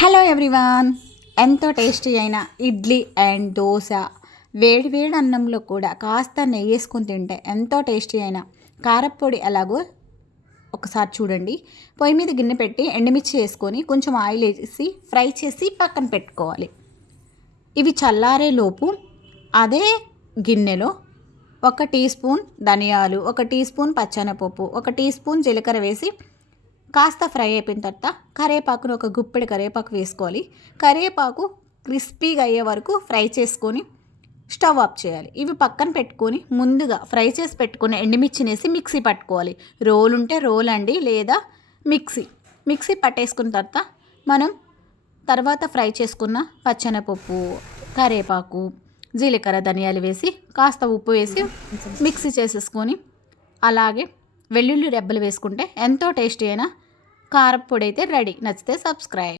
Hello everyone, ఎంతో tasty అయిన idli and dosa వేడి వేడి అన్నంలో కూడా కాస్త నెయ్యి వేసుకొని తింటే ఎంతో టేస్టీ అయిన కారప్పొడి ఎలాగో ఒకసారి చూడండి. పొయ్యి మీద గిన్నె పెట్టి ఎండుమిర్చి వేసుకొని కొంచెం ఆయిల్ వేసి ఫ్రై చేసి పక్కన పెట్టుకోవాలి. ఇవి చల్లారే లోపు అదే గిన్నెలో 1 టీ స్పూన్ ధనియాలు, 1 టీ స్పూన్ పచ్చెనపప్పు, 1 టీ స్పూన్ జీలకర్ర వేసి కాస్త ఫ్రై అయిపోయిన తర్వాత కరివేపాకును ఒక గుప్పెడు కరివేపాకు వేసుకోవాలి. కరివేపాకు క్రిస్పీగా అయ్యే వరకు ఫ్రై చేసుకొని స్టవ్ ఆఫ్ చేయాలి. ఇవి పక్కన పెట్టుకొని ముందుగా ఫ్రై చేసి పెట్టుకున్న ఎండుమిర్చిని వేసి మిక్సీ పట్టుకోవాలి. రోల్ ఉంటే రోల్ అండి, లేదా మిక్సీ పట్టేసుకున్న తర్వాత మనం తర్వాత ఫ్రై చేసుకున్న పచ్చెనపప్పు, కరివేపాకు, జీలకర్ర, ధనియాలు వేసి కాస్త ఉప్పు వేసి మిక్సీ చేసేసుకొని అలాగే వెల్లుల్లి రెబ్బలు వేసుకుంటే ఎంతో టేస్టీ అయిన కారప్పొడి అయితే రెడీ. నచ్చితే సబ్స్క్రైబ్.